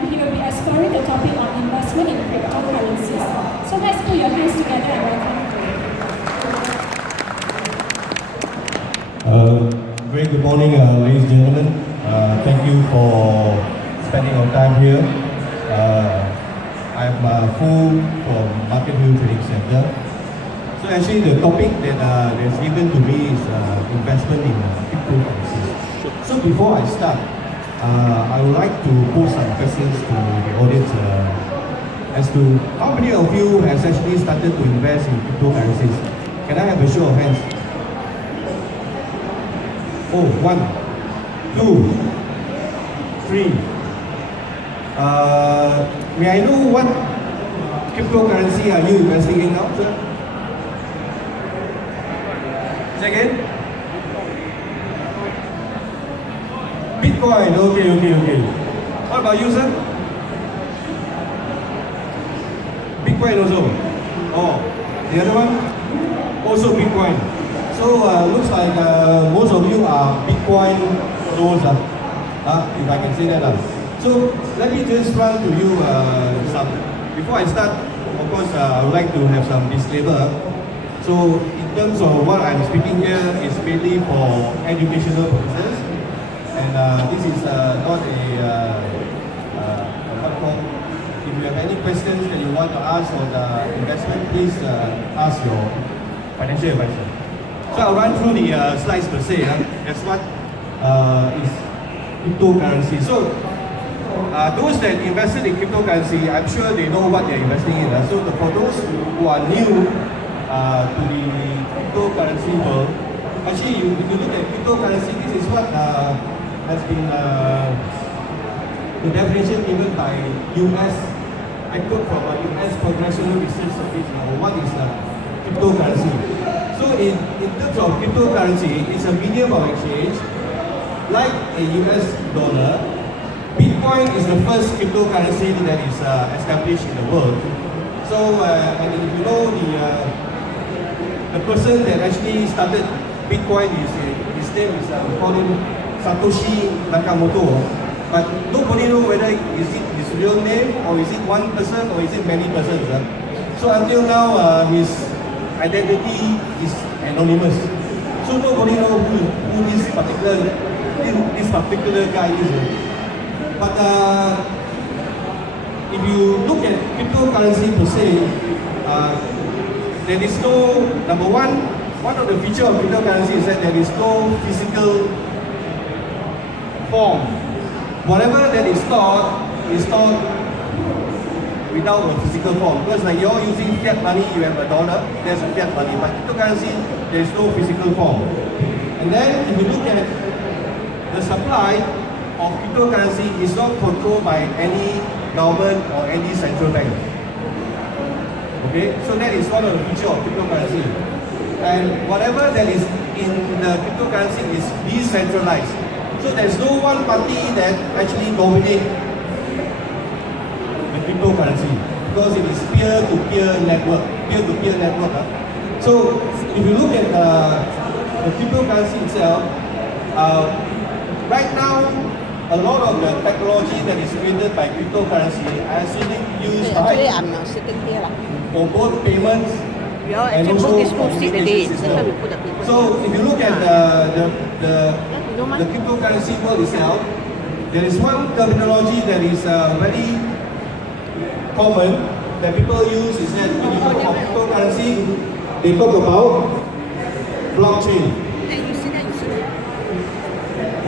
and he will be exploring the topic on investment in cryptocurrencies. So let's put your hands together and welcome him. Very good morning, ladies and gentlemen. Thank you for spending your time here. I'm Foo from Maven Foo Trading Center. So actually the topic that's given to me is investment in cryptocurrencies. So before I start, I would like to pose some questions to the audience as to how many of you has actually started to invest in cryptocurrencies. Can I have a show of hands? Oh, 1, 2, 3. May I know what cryptocurrency are you investing in now, sir? Second? Bitcoin, okay. What about you, sir? Bitcoin also. Oh, the other one? Also Bitcoin. So looks like most of you are Bitcoin owners, if I can say that. So let me just run to you some. Before I start, of course, I would like to have some disclaimer. So in terms of what I'm speaking here is mainly for educational purposes, and this is not a what called. If you have any questions that you want to ask on the investment, please ask your financial advisor. So I'll run through the slides per se. That's what is cryptocurrency. So those that invested in cryptocurrency, I'm sure they know what they're investing in. So for those who are new to the cryptocurrency world, actually if you look at cryptocurrency, this is what has been the definition given by US. I quote from a US Congressional Research Service. What is cryptocurrency? So in terms of cryptocurrency, it's a medium of exchange like a US dollar. Bitcoin is the first cryptocurrency that is established in the world. So and if you know the person that actually started Bitcoin, his name is we call him Satoshi Nakamoto. But nobody knows whether is it his real name or is it one person or is it many persons. So until now his identity is anonymous. So nobody knows who this particular guy is. But if you look at cryptocurrency per se, there is no, number one of the features of cryptocurrency is that there is no physical form. Whatever that is stored without a physical form. Because like you're using fiat money, you have a dollar, there's a fiat money. But cryptocurrency, there is no physical form. And then if you look at the supply of cryptocurrency, is not controlled by any government or any central bank. Okay, so that is one of the features of cryptocurrency. And whatever that is in the cryptocurrency is decentralized. So there's no one party that actually dominates cryptocurrency because it is peer-to-peer network. So if you look at the cryptocurrency itself, right now a lot of the technology that is created by cryptocurrency are actually used for both payments and also communication system. So if you look at the cryptocurrency world itself, there is one terminology that is very common that people use is that when you talk about cryptocurrency, they talk about blockchain.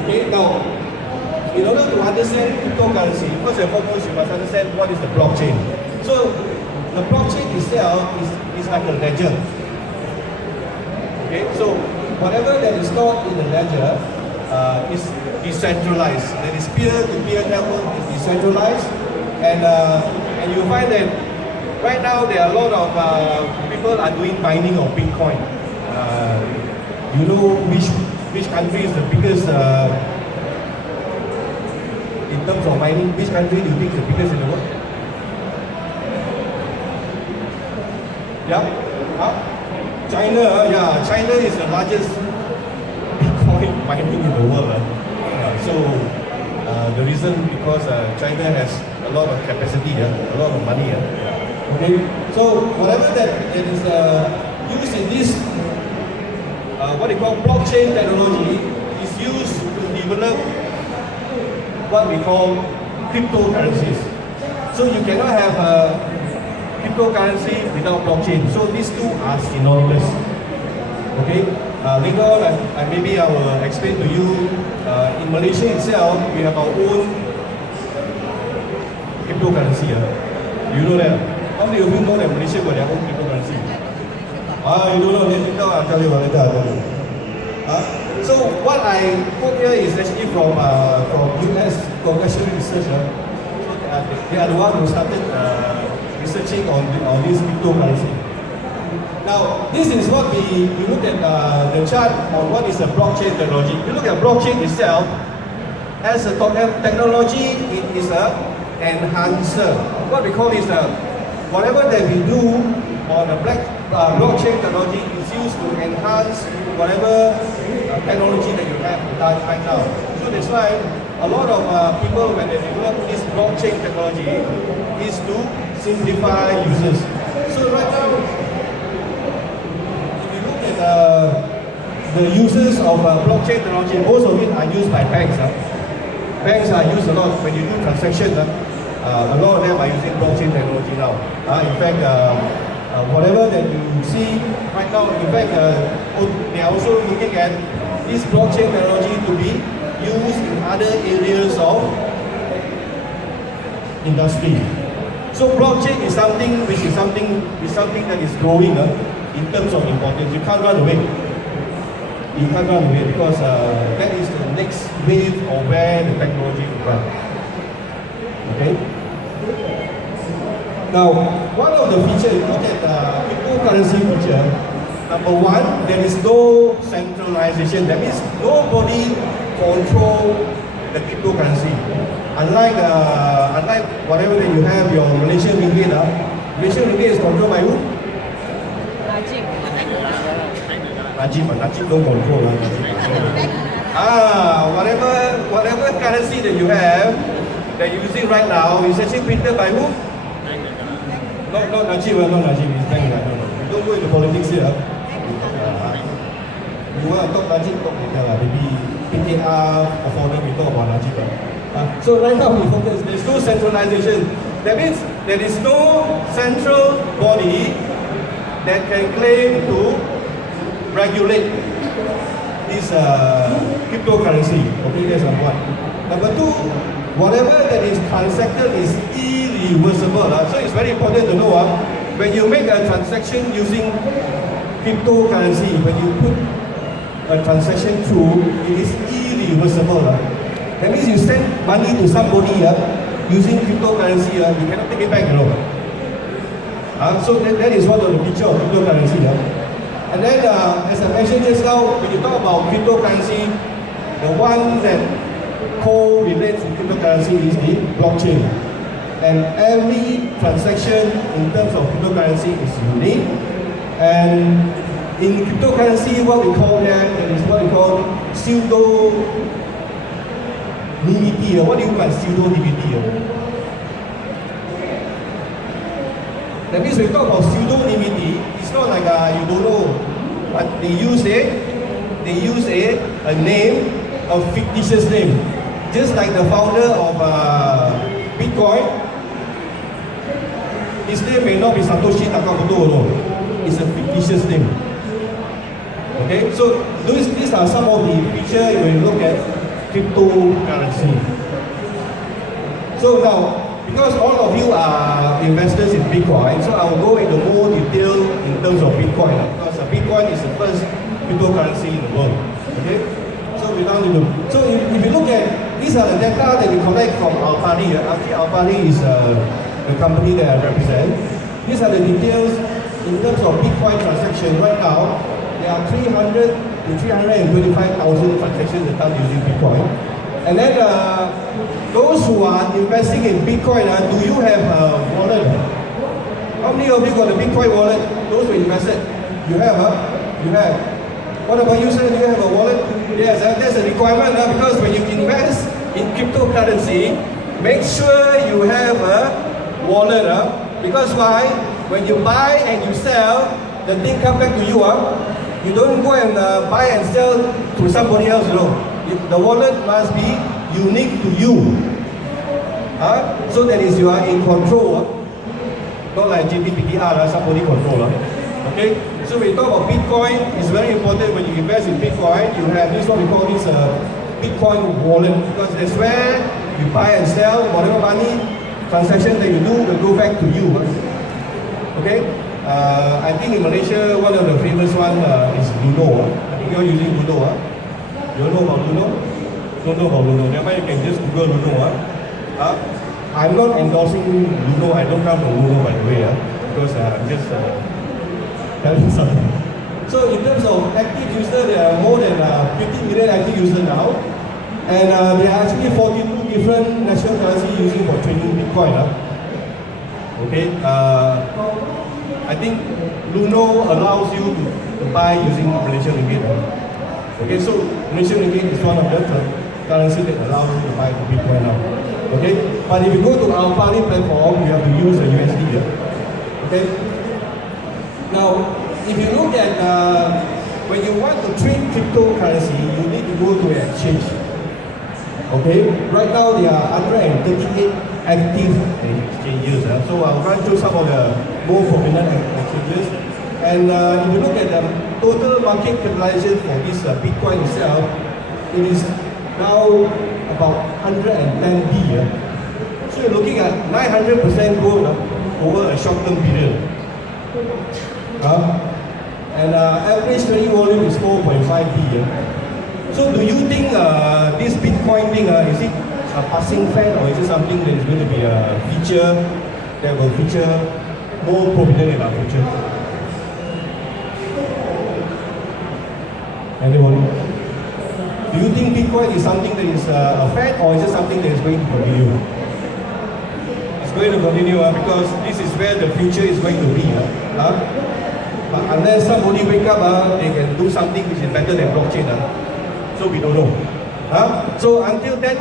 Okay, now in order to understand cryptocurrency, first and foremost you must understand what is the blockchain. So the blockchain itself is like a ledger. Okay, so whatever that is stored in the ledger is decentralized. That is peer-to-peer network is decentralized, and you find that right now there are a lot of people are doing mining of Bitcoin. You know which country is the biggest in terms of mining? Which country do you think is the biggest in the world? Yeah, China. Yeah, China is the largest mining in the world. So the reason because China has a lot of capacity, a lot of money. Okay, so whatever that is used in this, what they call blockchain technology, is used to develop what we call cryptocurrencies. So you cannot have a cryptocurrency without blockchain. So these two are synonymous. Okay. Later on, maybe I will explain to you. In Malaysia itself, we have our own cryptocurrency. You know that? How many of you know that Malaysia got their own cryptocurrency? You don't know? Later I'll tell you. So what I put here is actually from US Congressional Research. They are the one who started researching on this cryptocurrency. Now, this is what we look at the chart on what is a blockchain technology. If you look at blockchain itself, as a technology, it is an enhancer. What we call is whatever that we do on a blockchain technology is used to enhance whatever technology that you have right now. So that's why a lot of people, when they develop this blockchain technology, is to simplify users. So right now, the users of blockchain technology, most of it are used by banks. Banks are used a lot when you do transactions. A lot of them are using blockchain technology now. In fact, whatever that you see right now, in fact, they are also looking at this blockchain technology to be used in other areas of industry. So blockchain is something that is growing in terms of importance. You can't run away. You can't run away because that is the next wave of where the technology will run. Okay. Now, one of the features, you look at the cryptocurrency feature. Number one, there is no centralization. That means nobody control the cryptocurrency. Unlike whatever that you have, your Malaysian ringgit, Malaysian ringgit is controlled by who? Najib don't control. Whatever currency that you have, that you're using right now, is actually printed by who? Not Najib, it's bank. No. Don't go into politics here. You want to talk Najib, talk later. Maybe PKR or foreign, we talk about Najib. So right now we focus, there's no centralization. That means there is no central body that can claim to regulate this cryptocurrency. Okay, that's number one. Number two, whatever that is transacted is irreversible. So it's very important to know when you make a transaction using cryptocurrency, when you put a transaction through, it is irreversible. That means you send money to somebody using cryptocurrency, you cannot take it back. So that is one of the features of cryptocurrency. And then, as I mentioned just now, when you talk about cryptocurrency, the one that correlates with cryptocurrency is the blockchain. And every transaction in terms of cryptocurrency is unique. And in cryptocurrency, what we call that is what we call pseudonymity. What do you mean by pseudonymity? That means when we talk about pseudonymity, it's not like you don't know, but they use a name, a fictitious name. Just like the founder of Bitcoin, his name may not be Satoshi Nakamoto, it's a fictitious name. Okay, so these are some of the features when you look at cryptocurrency. So now, because all of you are investors in Bitcoin, so I will go into more detail in terms of Bitcoin. Because Bitcoin is the first cryptocurrency in the world. Okay? So we down to so if you look at, these are the data that we collect from Alpari. Actually, Alpari is the company that I represent. These are the details in terms of Bitcoin transaction. Right now, there are 300 to 325,000 transactions that are using Bitcoin. And then those who are investing in Bitcoin, do you have a wallet? How many of you got a Bitcoin wallet? Those who invested, you have, You have. What about you, sir? Do you have a wallet? Yes, that's a requirement because when you invest in cryptocurrency, make sure you have a wallet. Because why? When you buy and you sell, the thing come back to you. You don't go and buy and sell to somebody else. The wallet must be unique to you. So that is you are in control. Not like GDPR, somebody control. Okay? So when you talk about Bitcoin, it's very important when you invest in Bitcoin, you have this what we call this Bitcoin wallet, because that's where you buy and sell, whatever money transaction that you do will go back to you. Okay? I think in Malaysia, one of the famous one is Luno. I think you're using Luno. You know about Luno? Don't know about Luno. Never mind, you can just Google Luno. I'm not endorsing Luno. I don't come from Luno, by the way, because I'm just telling something. So in terms of active users, there are more than 50 million active users now. And there are actually 42 different national currencies using for trading Bitcoin. Okay, I think Luno allows you to buy using Malaysian ringgit. Okay, so Malaysian ringgit is one of the currency that allows you to buy Bitcoin now. Okay, but if you go to Alpari platform, you have to use a USD. Okay. Now, if you look at when you want to trade cryptocurrency, you need to go to an exchange. Okay, right now there are 138 active exchanges. So I'll run through some of the more prominent exchanges. And if you look at the total market capitalization for this Bitcoin itself, it is now about 110 billion. So you're looking at 900% growth over a short-term period. And average trading volume is 4.5 billion. So do you think this Bitcoin thing, is it a passing fad, or is it something that is going to be a feature that will feature more prominent in our future? Anyone? Do you think Bitcoin is something that is a fad, or is it something that is going to continue? It's going to continue because this is where the future is going to be. But unless somebody wake up, they can do something which is better than blockchain. So we don't know. So until that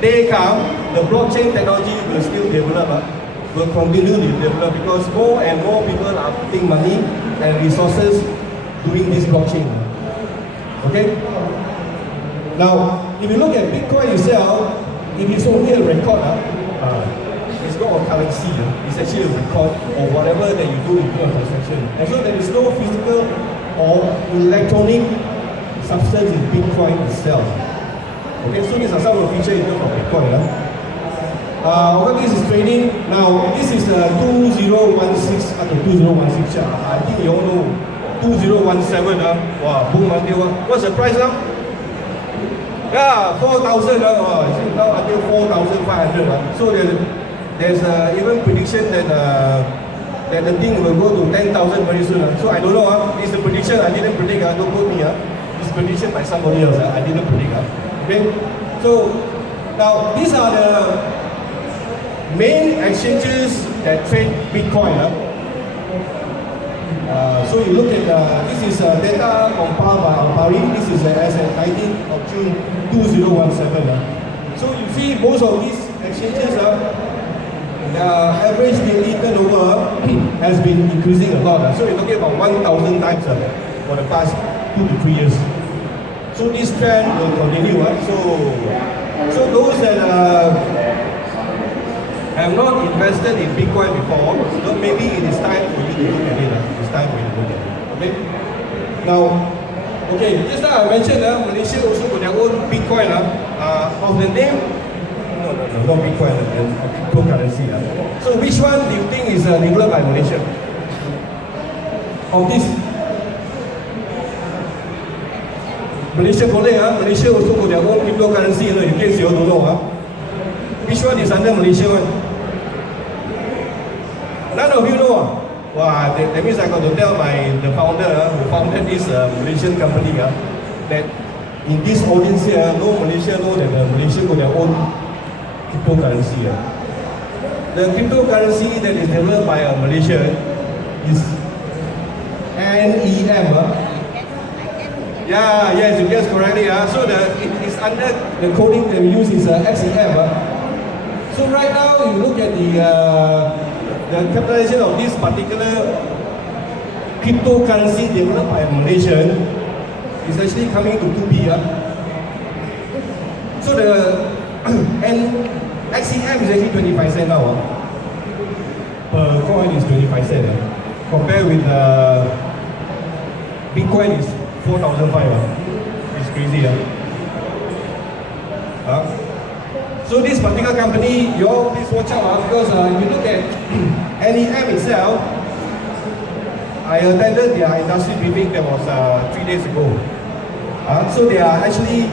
day comes, the blockchain technology will still develop, will continue to develop, because more and more people are putting money and resources doing this blockchain. Okay? Now, if you look at Bitcoin itself, it is only a record. It's not a currency. It's actually a record of whatever that you do in your transaction. And so there is no physical or electronic substance in Bitcoin itself. Okay, so these are some of the features in terms of Bitcoin. What this is trading, now this is 2016 up to 2016. I think you all know 2017. Wow, boom until what's the price now? Yeah, 4,000. Now until 4,500. So there's even prediction that that the thing will go to 10,000 very soon. So I don't know. It's a prediction. I didn't predict. Don't quote me. It's prediction by somebody else. I didn't predict. Okay. So now these are the main exchanges that trade Bitcoin. So you look at this is data compiled by Alpari. This is as at 19th of June 2017. So you see most of these exchanges, the average daily turnover has been increasing a lot. So you're talking about 1,000 times for the past 2 to 3 years. So this trend will continue. So those that have not invested in Bitcoin before, so maybe it is time for you to look at it. It's time for you to look at it. Okay? Now, okay, just now I mentioned Malaysia also got their own Bitcoin. Of the name, no, not Bitcoin, cryptocurrency. So which one do you think is developed by Malaysia? Of this? Malaysia boleh, Malaysia also got their own cryptocurrency, in case you don't know. Which one is under Malaysia one? None of you know. Wow, that means I got to tell the founder who founded this Malaysian company that in this audience here, no Malaysia know that Malaysia got their own cryptocurrency. The cryptocurrency that is developed by Malaysia is NEM. Yeah, yes, you guessed correctly. So it is under the coding that we use is XEM. So right now, if you look at the capitalization of this particular cryptocurrency developed by Malaysian, is actually coming to 2B. So the and XEM is actually 25 cents now. Per coin is 25 cents. Compared with Bitcoin is 4,500. It's crazy. So this particular company, you all please watch out because if you look at NEM itself, I attended their industry briefing that was 3 days ago. So they are actually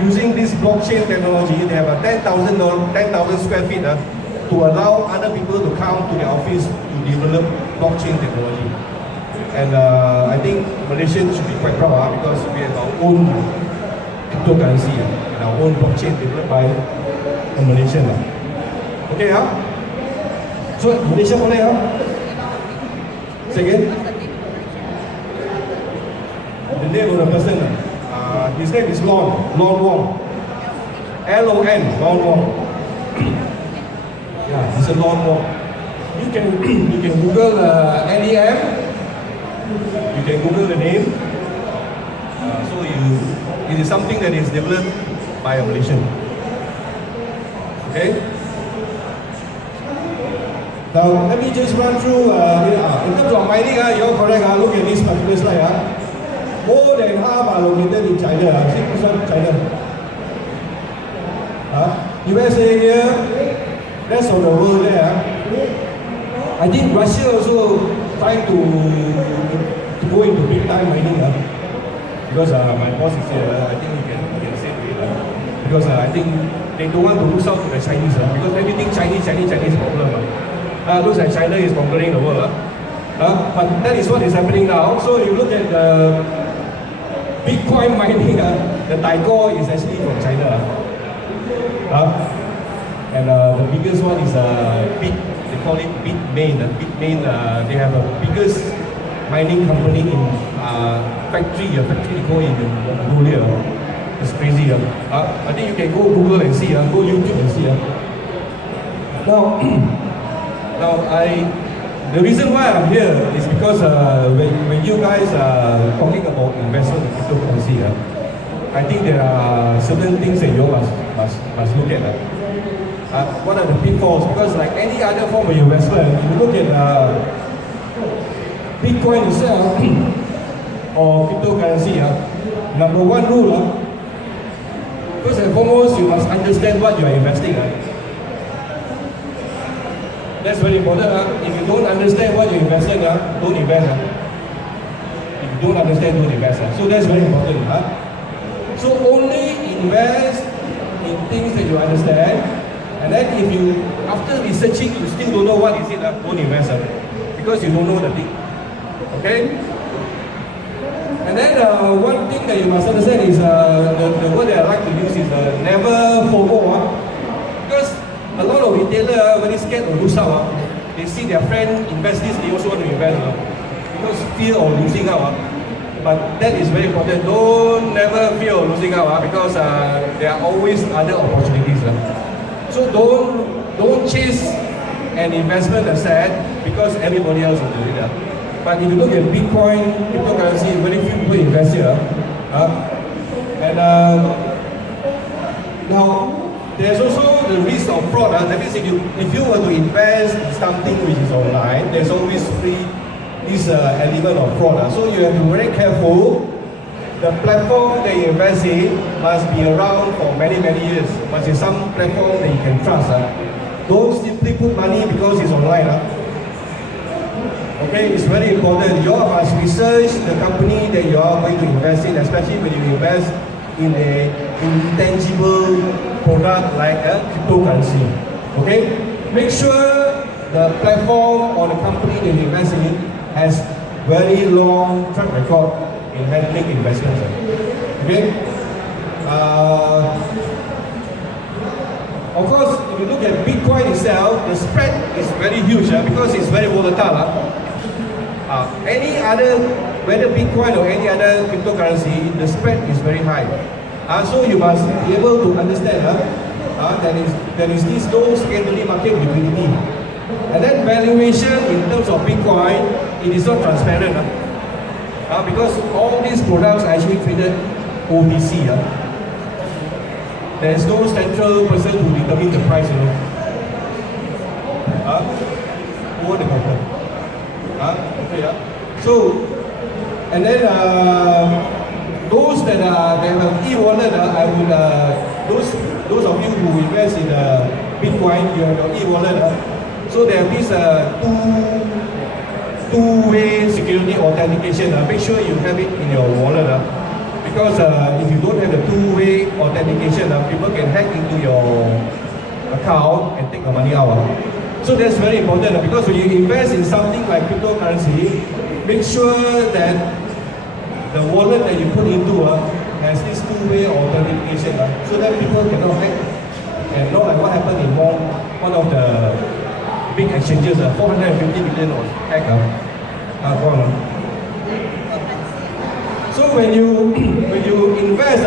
using this blockchain technology. They have a 10,000 square feet to allow other people to come to their office to develop blockchain technology. And I think Malaysians should be quite proud because we have our own cryptocurrency and our own blockchain developed by a Malaysian. Okay, so Malaysia boleh Say again? The name of the person, his name is Lon Wong. Lon, Lon Wong. Yeah, he's a Lon Wong. You can Google NEM. You can Google the name. It is something that is developed by a Malaysian. Okay. Now let me just run through. In terms of mining, you're correct. Look at this particular slide. More than half are located in China. See this one, China. USA here, rest of the world there. I think Russia also trying to go into big time mining. Because my boss is here, I think we can say it. Because I think they don't want to lose out to the Chinese. Because everything Chinese problem. Looks like China is conquering the world. But that is what is happening now. So you look at the Bitcoin mining, the Taiko is actually from China. And the biggest one is they call it Bitmain. Bitmain, they have the biggest mining company in factory they go in Mongolia. It's crazy. I think you can go Google and see, go YouTube and see. Now the reason why I'm here is because when you guys are talking about investment in cryptocurrency, I think there are certain things that you must look at. What are the pitfalls? Because like any other form of investment, if you look at Bitcoin itself or cryptocurrency, number one rule, first and foremost, you must understand what you are investing. That's very important. If you don't understand what you're investing, don't invest. If you don't understand, don't invest. So that's very important. So only invest in things that you understand. And then if you, after researching, you still don't know what is it, don't invest. Because you don't know the thing. Okay? And then one thing that you must understand is the word that I like to use is never FOMO. Because a lot of retailers are very scared of lose out. They see their friend invest this, they also want to invest. Because fear of losing out. But that is very important. Don't never fear of losing out because there are always other opportunities. So don't chase an investment asset because everybody else is doing that. But if you look at Bitcoin, cryptocurrency, very few people invest here. And now, there's also the risk of fraud. That means if you were to invest in something which is online, there's always this element of fraud. So you have to be very careful. The platform that you invest in must be around for many years. Must be some platform that you can trust. Don't simply put money because it's online. Okay, it's very important. You all must research the company that you are going to invest in, especially when you invest in an intangible product like a cryptocurrency. Okay? Make sure the platform or the company that you invest in has very long track record in handling investments. Okay? Of course, if you look at Bitcoin itself, the spread is very huge because it's very volatile. Any other, whether Bitcoin or any other cryptocurrency, the spread is very high. So you must be able to understand there is this low secondary market liquidity. And then valuation in terms of Bitcoin, it is not transparent. Because all these products are actually traded OTC. There is no central person who determines the price, over the counter. Okay, So, and then those that have e-wallet, I would those of you who invest in Bitcoin, you have your e-wallet. So there are these two-way security authentication. Make sure you have it in your wallet. Because if you don't have the two-way authentication, people can hack into your account and take the money out. So that's very important because when you invest in something like cryptocurrency, make sure that the wallet that you put into has this two-way authentication so that people cannot hack. And not like what happened in one of the big exchanges, 450 million was hacked. So when you invest,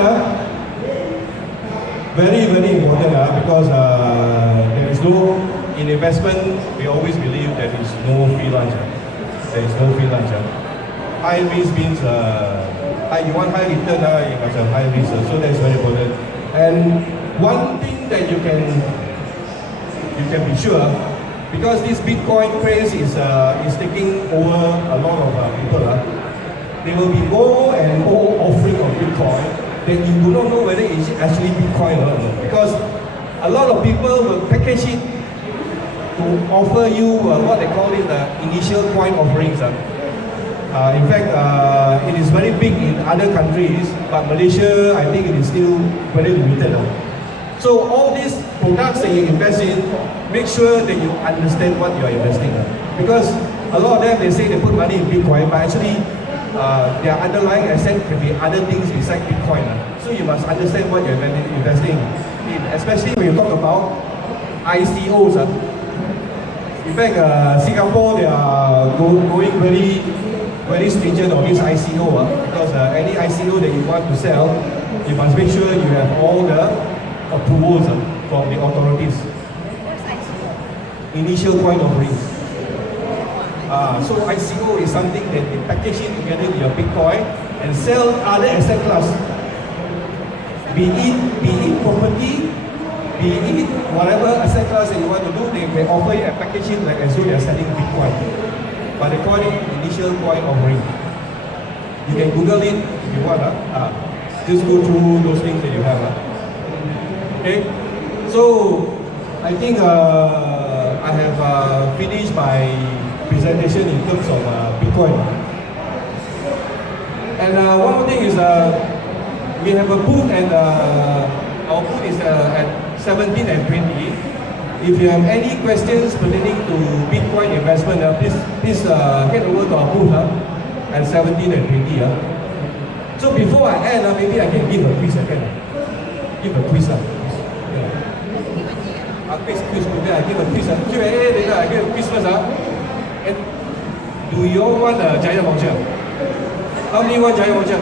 very important because there is no, in investment we always believe there is no free lunch. There is no free lunch. High risk means you want high return, you must have high risk. So that's very important. And one thing that you can be sure, because this Bitcoin craze is taking over a lot of people. There will be more and more offering of Bitcoin that you do not know whether it's actually Bitcoin or not. Because a lot of people will package it to offer you what they call it the initial coin offerings. In fact, it is very big in other countries, but Malaysia, I think it is still very limited. So all these products that you invest in, make sure that you understand what you are investing in. Because a lot of them, they say they put money in Bitcoin, but actually their underlying asset can be other things besides Bitcoin. So you must understand what you're investing in, especially when you talk about ICOs. In fact, Singapore, they are going very stringent on this ICO because any ICO that you want to sell, you must make sure you have all the approvals from the authorities. What's ICO? Initial coin offerings. So ICO is something that you package it together with your Bitcoin and sell other asset class. Be it property, be it whatever asset class that you want to do, they can offer you and package it like as though they are selling Bitcoin. But they call it initial coin offering. You can Google it if you want. Just go through those things that you have. Okay, so I think I have finished my presentation in terms of Bitcoin. And one more thing is we have a booth and our booth is at 17 and 20. If you have any questions pertaining to Bitcoin investment, please head over to our booth at 17 and 20. So before I end, maybe I can give a quiz again. Give a quiz. Quiz, maybe I give a quiz. Q&A, later I give a quiz first. And do you all want a giant voucher? How many want giant voucher?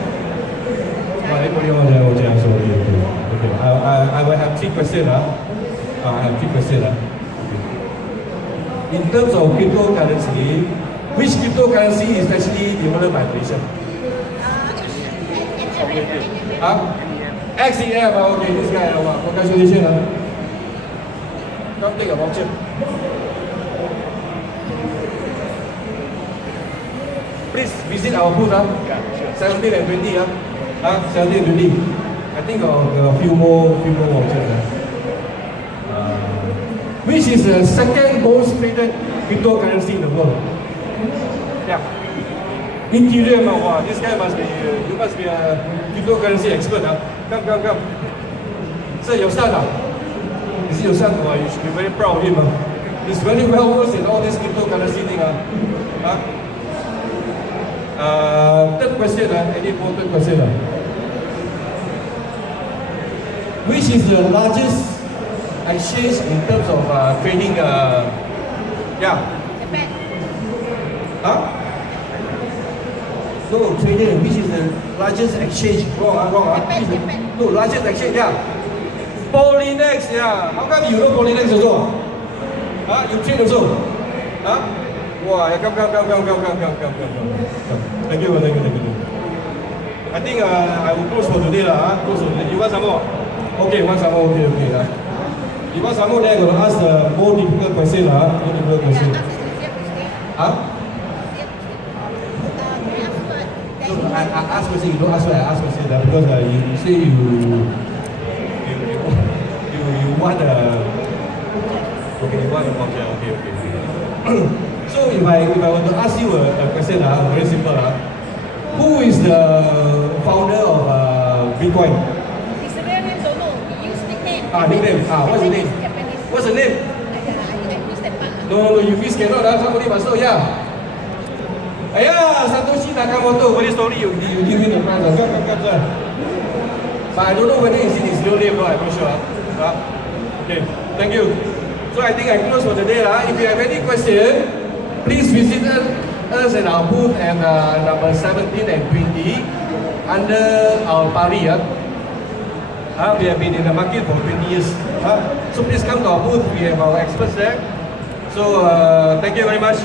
Everybody want giant voucher. So, okay. I will have 3 questions. I have 3 questions. In terms of cryptocurrency, which cryptocurrency is actually developed by Malaysia? XEM. Okay, this guy. Congratulations. Come take a voucher. Please visit our booth. Yeah, sure. 17 and 20. 17 and 20. I think there are a few more vouchers. Which is the second most traded cryptocurrency in the world? Yeah. Ethereum. Wow, this guy must be, you must be a cryptocurrency expert. Come. Sir, your son. Is it your son? Oh, you should be very proud of him. He's very well versed in all this cryptocurrency thing. Third question, any important question? Which is the largest exchange in terms of trading? Japan. No, trading. Which is the largest exchange? Wrong. Japan. No, largest exchange. Yeah. Polynex, yeah. How come you know Polynex also? Huh? You trade also? Huh? Wow, yeah, come. Thank you. I think I will close for today lah. Close for today. You want some more? Okay, want some more? Okay. You want some more? Then I'm gonna ask the more difficult question lah. More difficult question. Huh? No, I ask question. You don't ask what I ask question lah, because you say you want okay, you want a voucher. Okay. So if I want to ask you a question very simple who is the founder of Bitcoin? His real name don't know. He use nickname. Nickname. What's the name? Japanese. What's the name? I miss that part. No, you miss cannot. Somebody must know. Yeah. Satoshi Nakamoto. Very story. You give me the prize. Come, sir. But I don't know whether it's his real name. No, I'm not sure. Okay. Thank you. So I think I close for the day. If you have any question, please visit us at our booth at number 17 and 20 under Alpari. We have been in the market for 20 years. So please come to our booth. We have our experts there. So thank you very much.